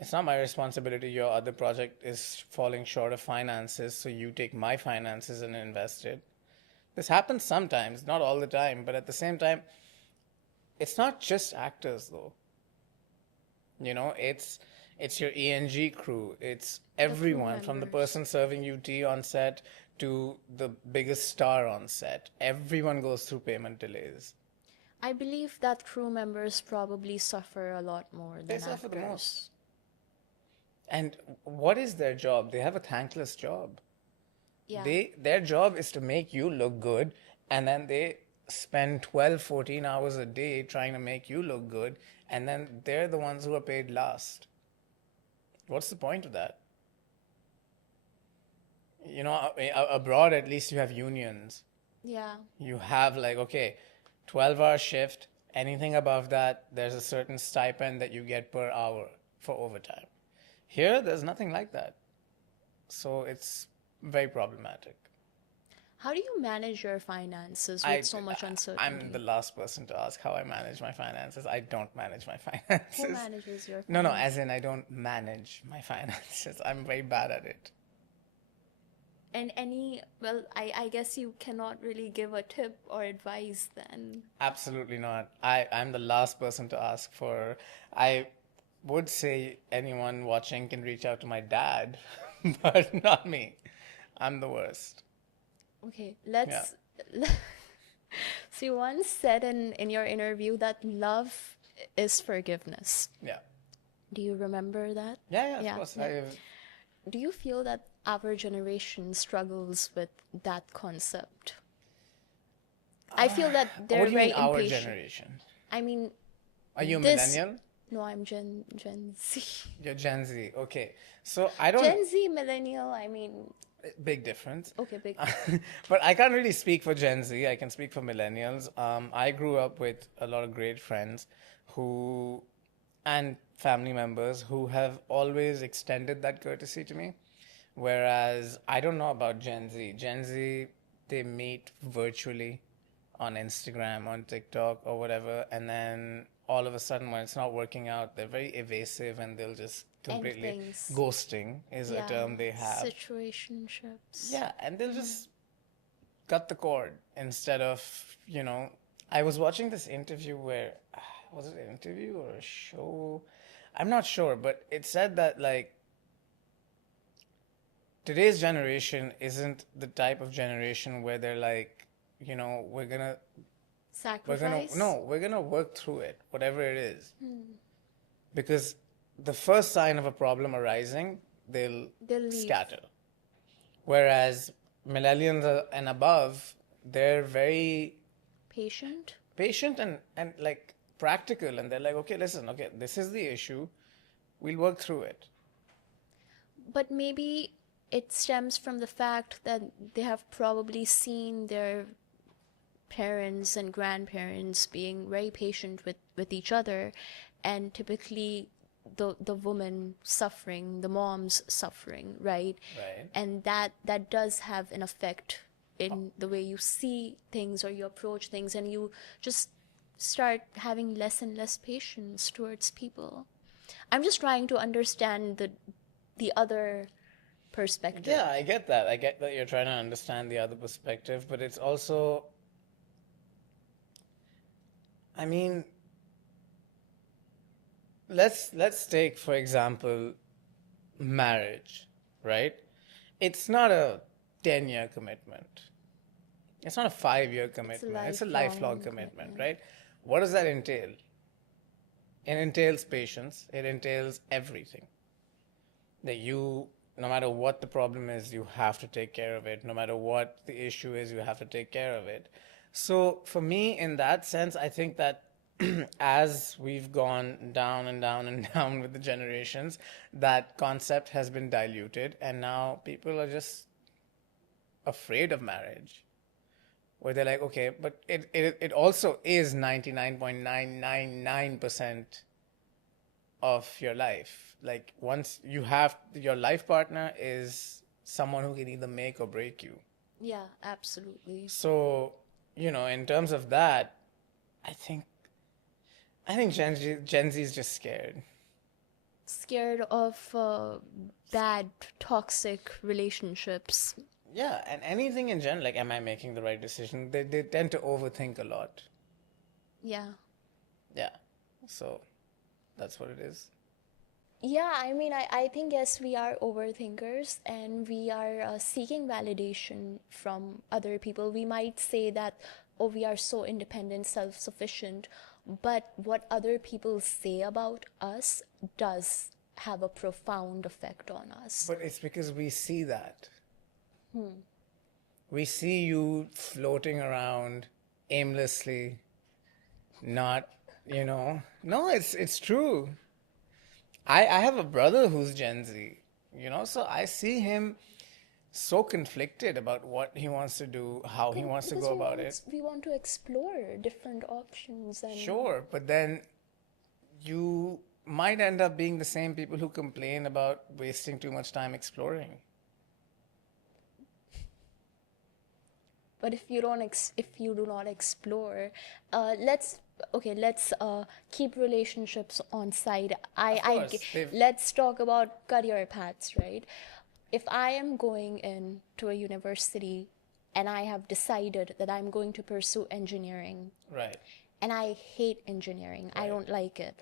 It's not my responsibility. Your other project is falling short of finances, so you take my finances and invest it. This happens sometimes, not all the time, but at the same time, it's not just actors though. It's your ENG crew. It's The crew everyone from the members. person serving you tea on set to the biggest star on set. Everyone goes through payment delays. I believe that crew members probably suffer a lot more They than suffer the actors. most. And what is their job? They have a thankless job. Yeah. Their job is to make you look good, and then they spend 12, 14 hours a day trying to make you look good, and then they're the ones who are paid last. What's the point of that? Abroad at least you have unions. Yeah. You have like, okay, 12-hour shift, anything above that, there's a certain stipend that you get per hour for overtime. Here, there's nothing like that. So it's very problematic. How do you manage your finances I, with so much I'm the uncertainty? last person to ask how I manage my finances. I don't manage my Who finances. manages your No, finances? as in I don't manage my finances. I'm very bad at it. And well, I guess you cannot really give a tip or advice then. Absolutely not. I'm the last person to ask for. I would say anyone watching can reach out to my dad, but not me. I'm the worst. Okay, Yeah. so you once said in your interview that love is forgiveness. Yeah. Do you remember that? Yeah, of Yeah, course. yeah. Do you feel that our generation struggles with that concept? I feel that What they're do you mean very our impatient. generation? I mean, Are you a this. millennial? No, I'm Gen Z. You're Gen Z. Okay. So I don't. Gen Z millennial. I mean, Big difference. okay, big. But I can't really speak for Gen Z. I can speak for millennials. I grew up with a lot of great friends who, and family members who have always extended that courtesy to me. Whereas I don't know about Gen Z. Gen Z, they meet virtually on Instagram, on TikTok, or whatever, and then all of a sudden, when it's not working out, they're very evasive and they'll just End completely things. ghosting is a Yeah, term they have. situationships. Yeah, and they'll just cut the cord instead of, I was watching this interview where, was it an interview or a show? I'm not sure, but it said that, like, today's generation isn't the type of generation where they're like, Sacrifice. we're gonna work through it, whatever it is. Because the first sign of a problem arising, they'll They'll leave. scatter. Whereas millennials and above, they're very Patient. patient and like practical, and they're like, okay, listen, okay, this is the issue, we'll work through it. But maybe it stems from the fact that they have probably seen their parents and grandparents being very patient with each other, and typically the woman suffering, the mom's suffering, right? Right. And that does have an effect in the way you see things or you approach things, and you just start having less and less patience towards people. I'm just trying to understand the other perspective. Yeah, I get that. I get that you're trying to understand the other perspective, but it's also, I mean, let's take for example marriage, right? It's not a 10-year commitment. It's not a 5-year commitment. It's a lifelong commitment, right? What does that entail? It entails patience. It entails everything. That you, no matter what the problem is, you have to take care of it. No matter what the issue is, you have to take care of it. So for me, in that sense, I think that as we've gone down and down and down with the generations, that concept has been diluted, and now people are just afraid of marriage. Where they're like, okay, but it also is 99.999% of your life. Like, once you have your life partner is someone who can either make or break you. Yeah, absolutely. So, in terms of that, I think Gen Z is just scared. Scared of bad, toxic relationships. Yeah, and anything in general, like, am I making the right decision? They tend to overthink a lot. Yeah. Yeah. So that's what it is. Yeah, I mean, I think, yes, we are overthinkers and we are seeking validation from other people. We might say that, oh, we are so independent, self sufficient, but what other people say about us does have a profound effect on us. But it's because we see that. We see you floating around aimlessly, not, No, it's true. I have a brother who's Gen Z, so I see him so conflicted about what he wants to do, how he wants to Because go about it. we want to explore different options and Sure, but then you might end up being the same people who complain about wasting too much time exploring. but if you don't if you do not explore, let's okay, let's keep relationships on side. Of course, they've Let's talk about career paths, right? If I am going into a university and I have decided that I'm going to pursue engineering, right, and I hate engineering, I right, don't like it.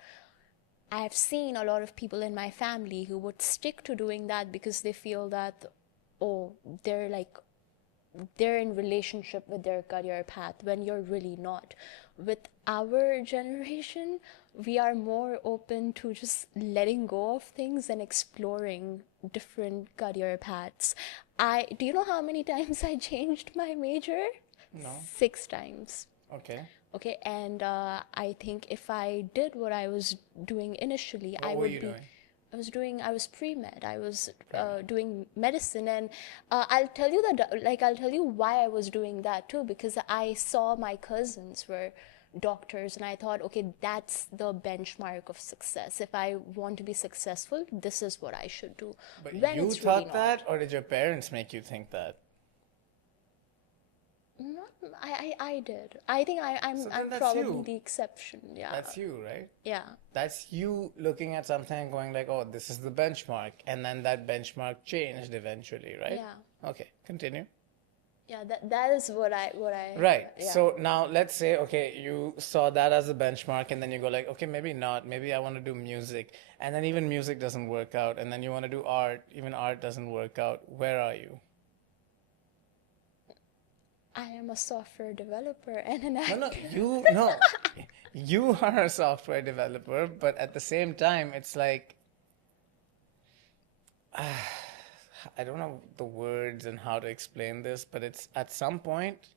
I have seen a lot of people in my family who would stick to doing that because they feel that, oh, they're like, they're in relationship with their career path, when you're really not. With our generation, we are more open to just letting go of things and exploring different career paths. I Do you know how many times I changed my major? no, 6 times. okay. Okay, and I think if I did what I was doing initially, What were you doing? I was pre-med. I was Pre-med. doing medicine, and I'll tell you I'll tell you why I was doing that too, because I saw my cousins were doctors, and I thought, okay, that's the benchmark of success. If I want to be successful, this is what I should do. But When you it's really thought not. that, or did your parents make you think that? Not, I did. I think So then I'm that's probably you. the exception. Yeah. That's you, right? Yeah. That's you looking at something and going like, oh, this is the benchmark. And then that benchmark changed eventually, right? Yeah. Okay, continue. Yeah, that is what I Right. yeah. So now let's say, okay, you saw that as a benchmark, and then you go like, okay, maybe not. Maybe I want to do music. And then even music doesn't work out. And then you want to do art. Even art doesn't work out. Where are you? I am a software developer and an No, no, actor. no. You are a software developer, but at the same time, it's like, I don't know the words and how to explain this, but it's at some point,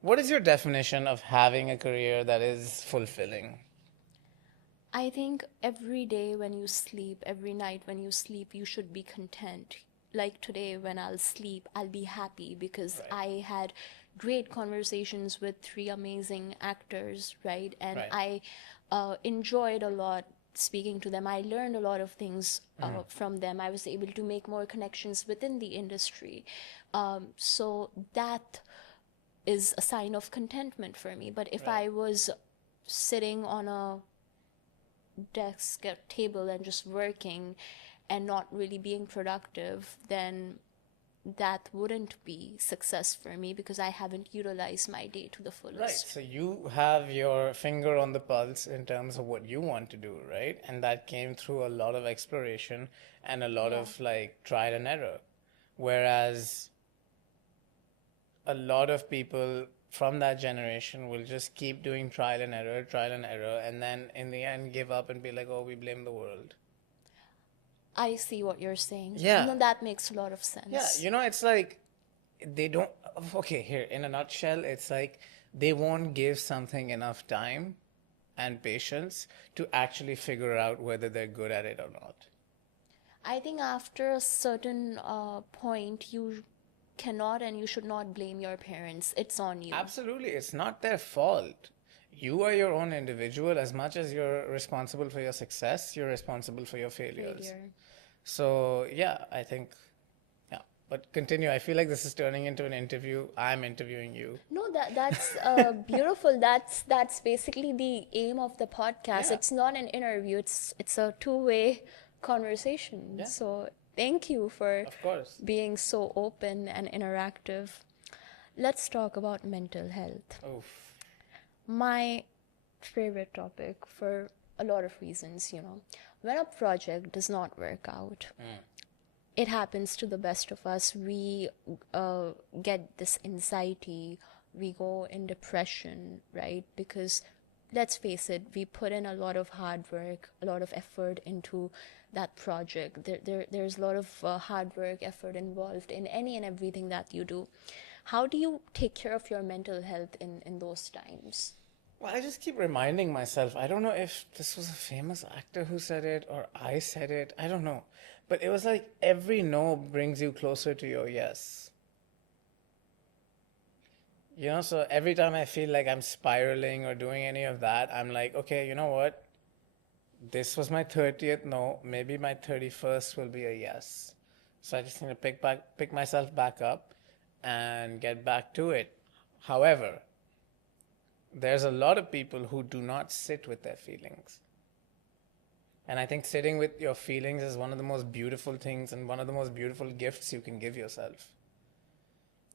what is your definition of having a career that is fulfilling? I think every day when you sleep, every night when you sleep, you should be content. Like today, when I'll sleep, I'll be happy because Right. I had great conversations with three amazing actors, right? And Right. I enjoyed a lot speaking to them. I learned a lot of things from them. I was able to make more connections within the industry. So that is a sign of contentment for me. But if Right. I was sitting on a desk at table and just working and not really being productive, then that wouldn't be success for me because I haven't utilized my day to the Right. fullest. So you have your finger on the pulse in terms of what you want to do, right? And that came through a lot of exploration and a lot Yeah. of like trial and error. Whereas a lot of people from that generation will just keep doing trial and error, and then in the end give up and be like, oh, we blame the world. I see what you're saying. Yeah. No, that makes a lot of Yeah, sense. it's like they don't. Okay, here, in a nutshell, it's like they won't give something enough time and patience to actually figure out whether they're good at it or not. I think after a certain point, you cannot and you should not blame your parents. It's on you. Absolutely, it's not their fault. You are your own individual. As much as you're responsible for your success, you're responsible for your failures. Failure. So, yeah, I think, yeah. But continue. I feel like this is turning into an interview. I'm interviewing you. No, that's beautiful. That's basically the aim of the podcast. Yeah. It's not an interview. It's a two-way conversation. Yeah. So Thank you for Of course. being so open and interactive. Let's talk about mental health. Oof. My favorite topic for a lot of reasons, you know. When a project does not work out, it happens to the best of us. We get this anxiety, we go in depression, right? Because let's face it, we put in a lot of hard work, a lot of effort into that project. There's a lot of hard work, effort involved in any and everything that you do. How do you take care of your mental health in those times? Well, I just keep reminding myself. I don't know if this was a famous actor who said it or I said it. I don't know. But it was like every no brings you closer to your yes. You know, so every time I feel like I'm spiraling or doing any of that, I'm like, okay, you know what? This was my 30th no. Maybe my 31st will be a yes. So I just need to pick myself back up and get back to it. However, there's a lot of people who do not sit with their feelings. And I think sitting with your feelings is one of the most beautiful things and one of the most beautiful gifts you can give yourself.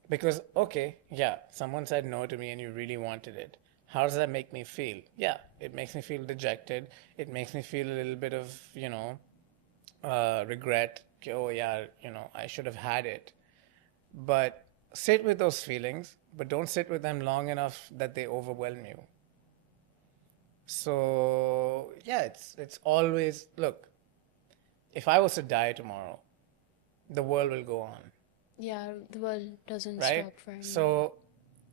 Because, okay, yeah, someone said no to me and you really wanted it. How does that make me feel? Yeah, it makes me feel dejected. It makes me feel a little bit of, regret. Oh, yeah, I should have had it. But sit with those feelings, but don't sit with them long enough that they overwhelm you. So, yeah, it's always, look, if I was to die tomorrow, the world will go on, Yeah, the world doesn't right? stop for anyone. So,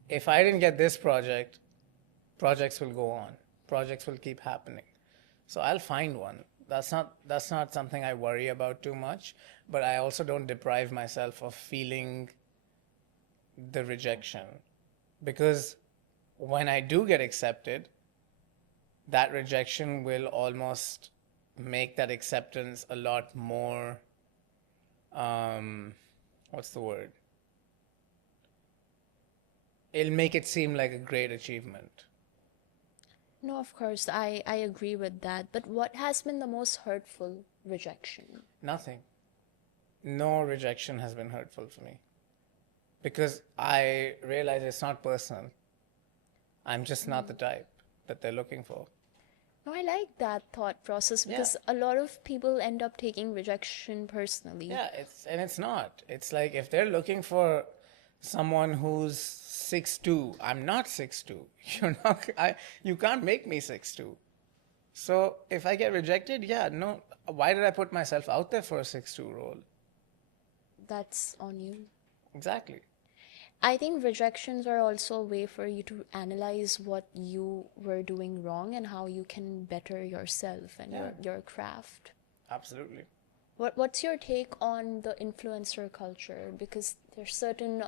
if I didn't get this project, projects will go on. Projects will keep happening. So I'll find one. That's not something I worry about too much, but I also don't deprive myself of feeling the rejection, because when I do get accepted, that rejection will almost make that acceptance a lot more what's the word? It'll make it seem like a great achievement. No, of course, I agree with that. But what has been the most hurtful rejection? Nothing. No rejection has been hurtful for me, because I realize it's not personal. I'm just not the type that they're looking for. No, I like that thought process because a lot of people end up taking rejection personally. Yeah, it's not. It's like if they're looking for someone who's 6'2", I'm not 6'2". You can't make me 6'2". So if I get rejected, yeah, no. Why did I put myself out there for a 6'2" role? That's on you. Exactly. I think rejections are also a way for you to analyze what you were doing wrong and how you can better yourself and your craft. Absolutely. What's your take on the influencer culture? Because there's certain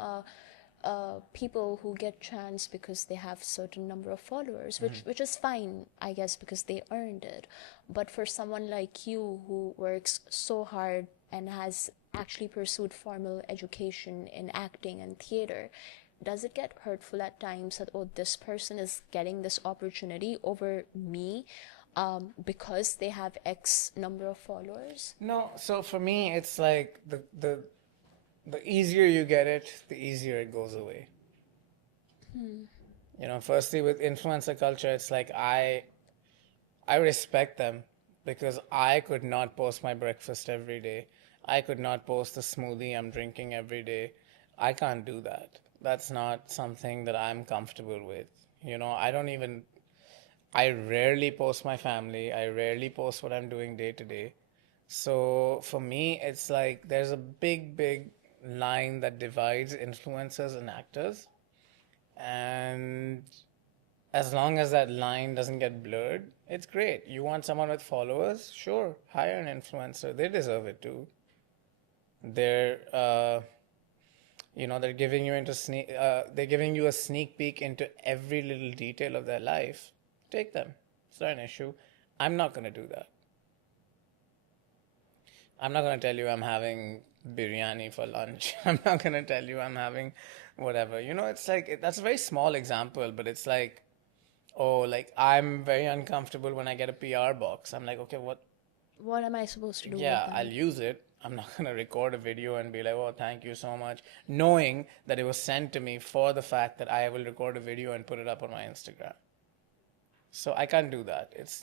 people who get chance because they have certain number of followers, which is fine, I guess, because they earned it. But for someone like you who works so hard and has actually pursued formal education in acting and theater, does it get hurtful at times that, oh, this person is getting this opportunity over me because they have X number of followers? No, so for me, it's like the easier you get it, the easier it goes away. Firstly, with influencer culture, it's like I respect them because I could not post my breakfast every day. I could not post the smoothie I'm drinking every day. I can't do that. That's not something that I'm comfortable with. I rarely post my family. I rarely post what I'm doing day to day. So for me, it's like there's a big, big line that divides influencers and actors. And as long as that line doesn't get blurred, it's great. You want someone with followers? Sure, hire an influencer. They deserve it too. They're, they're giving you they're giving you a sneak peek into every little detail of their life. Take them. It's not an issue. I'm not going to do that. I'm not going to tell you I'm having biryani for lunch. I'm not going to tell you I'm having whatever. It's like, that's a very small example, but it's like, oh, like I'm very uncomfortable when I get a PR box. I'm like, okay, what? What am I supposed to do with Yeah, that? I'll use it. I'm not going to record a video and be like, oh, thank you so much, knowing that it was sent to me for the fact that I will record a video and put it up on my Instagram. So I can't do that. It's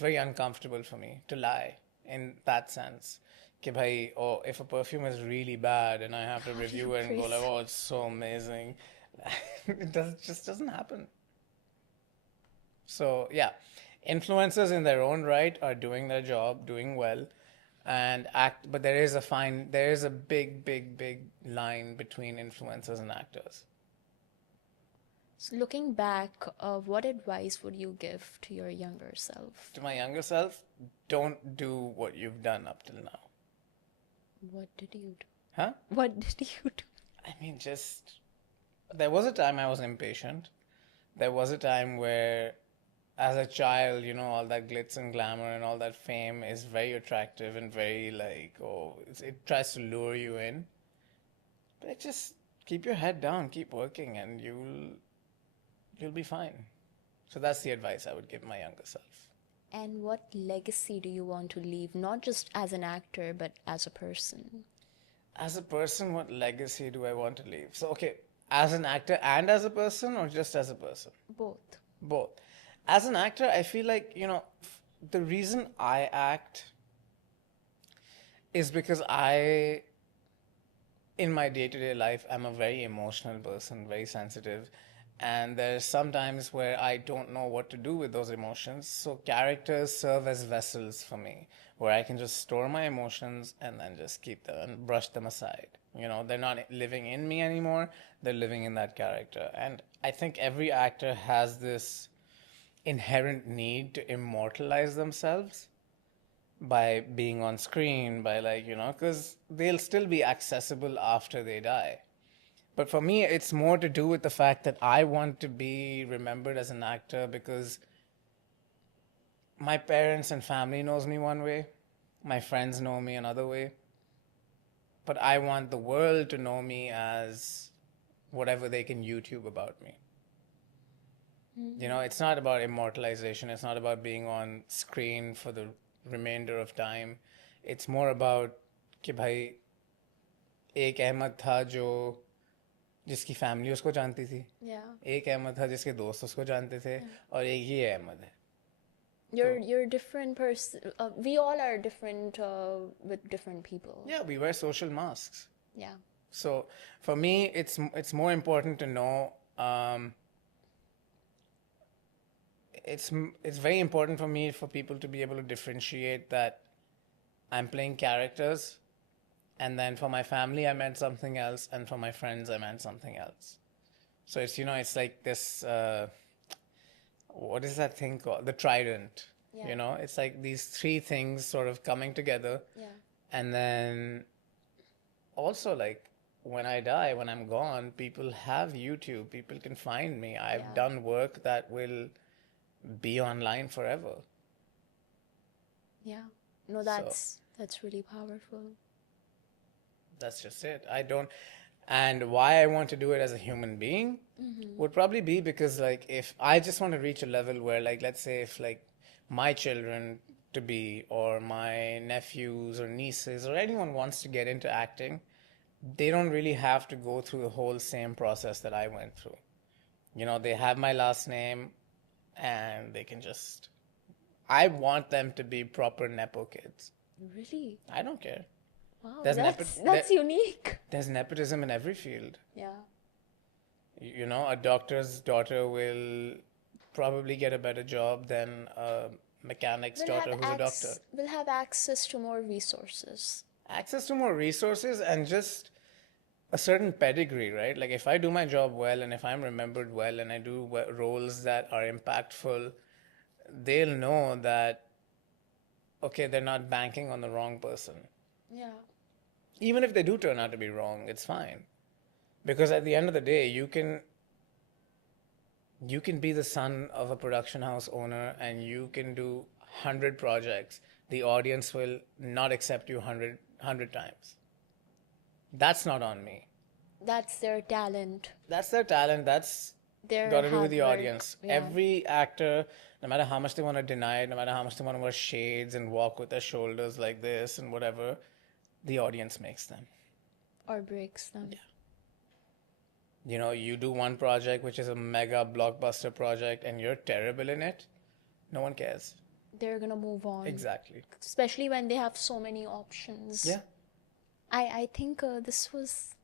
very uncomfortable for me to lie in that sense. कि भाई, oh, if a perfume is really bad and I have to How do you review it and go like, praise? oh, it's so amazing, just doesn't happen. So yeah, influencers in their own right are doing their job, doing well, and act. But there is a big, big, big line between influencers and actors. So looking back, what advice would you give to your younger self? To my younger self, don't do what you've done up till now. What did you do? Huh? What did you do? I mean, just there was a time I was impatient. There was a time where, as a child, all that glitz and glamour and all that fame is very attractive and very like, oh, it tries to lure you in. But just keep your head down, keep working, and you'll be fine. So that's the advice I would give my younger self. And what legacy do you want to leave, not just as an actor, but as a person? As a person, what legacy do I want to leave? So, okay, as an actor and as a person, or just as a person? Both. Both. As an actor, I feel like, the reason I act is because in my day-to-day life, I'm a very emotional person, very sensitive. And there's some times where I don't know what to do with those emotions. So characters serve as vessels for me, where I can just store my emotions and then just keep them and brush them aside. They're not living in me anymore. They're living in that character. And I think every actor has this inherent need to immortalize themselves by being on screen, by because they'll still be accessible after they die. But for me, it's more to do with the fact that I want to be remembered as an actor because my parents and family knows me one way, my friends know me another way, but I want the world to know me as whatever they can YouTube about me. It's not about immortalization. It's not about being on screen for the remainder of time. It's more about कि भाई एक अहमद था जो जिसकी family उसको जानती थी, एक अहमद था जिसके दोस्त उसको जानते थे, और एक ये अहमद है. You're different person. We all are different with different people. Yeah, we wear social masks. Yeah. So for me, it's more important to know. It's very important for me for people to be able to differentiate that I'm playing characters, and then for my family I meant something else, and for my friends I meant something else. So it's like this. What is that thing called? The trident. Yeah. It's like these three things sort of coming together. Yeah. And then also, like, when I die, when I'm gone, people have YouTube. People can find me. I've done work that will be online forever. Yeah. No, that's really powerful. That's just it. And why I want to do it as a human being would probably be because, like, if I just want to reach a level where, like, let's say if, like, my children to be, or my nephews or nieces or anyone wants to get into acting, they don't really have to go through the whole same process that I went through. They have my last name and they can just... I want them to be proper Nepo kids. Really? I don't care. Wow, that's unique. There's nepotism in every field. Yeah. A doctor's daughter will probably get a better job than a mechanic's daughter who's a doctor. Will have access to more resources. Access to more resources and just a certain pedigree, right? Like, if I do my job well and if I'm remembered well and I do roles that are impactful, they'll know that, okay, they're not banking on the wrong person. Yeah. Even if they do turn out to be wrong, it's fine. Because at the end of the day, you can be the son of a production house owner and you can do 100 projects. The audience will not accept you 100 times. That's not on me. That's their talent. That's their talent. That's their Got to do with hard the work. audience. Yeah. Every actor, no matter how much they want to deny it, no matter how much they want to wear shades and walk with their shoulders like this and whatever, the audience makes them. Or breaks them. You know, you do one project which is a mega blockbuster project and you're terrible in it, no one cares. They're gonna move on. Exactly. Especially when they have so many options. Yeah. I think this was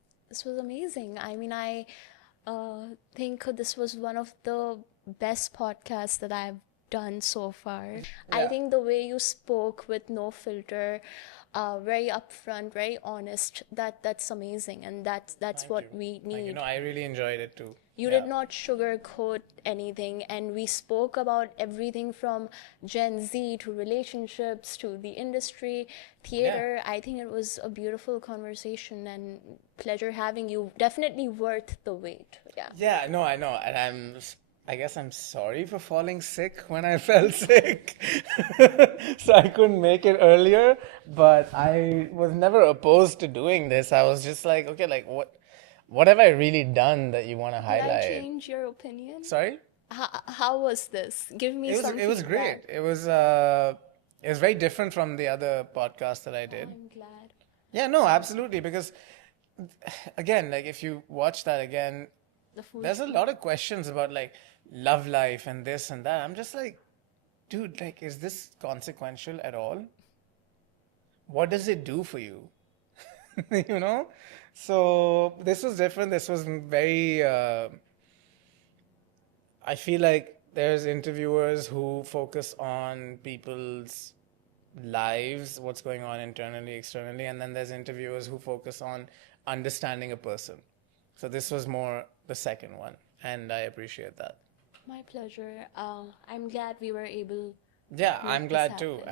amazing. I mean, I think this was one of the best podcasts that I've done so far. I Yeah. think the way you spoke with no filter, very upfront, very honest, that's amazing, and that's Thank what you. we Thank you. need. No, I really enjoyed it too. You Yeah. did not sugarcoat anything, and we spoke about everything from Gen Z to relationships to the industry, theater. I think it was a beautiful conversation and pleasure having you. Definitely worth the wait. Yeah. Yeah, no, I know. And I guess I'm sorry for falling sick when I fell sick. So I couldn't make it earlier, but I was never opposed to doing this. I was just like, okay, like what have I really done that you want to Did I highlight? change your opinion? Sorry? How was this? Give me some It was great. feedback. It was very different from the other podcast that I did. I'm glad. Yeah, no, absolutely. Because again, like if you watch that again, The food. there's a lot of questions about like love life and this and that. I'm just like, dude, like, is this consequential at all? What does it do for you? You know? So this was different. This was very, I feel like there's interviewers who focus on people's lives, what's going on internally, externally, and then there's interviewers who focus on understanding a person. So this was more the second one, and I appreciate that. My pleasure. I'm glad we were able Yeah, make I'm this glad too. happen.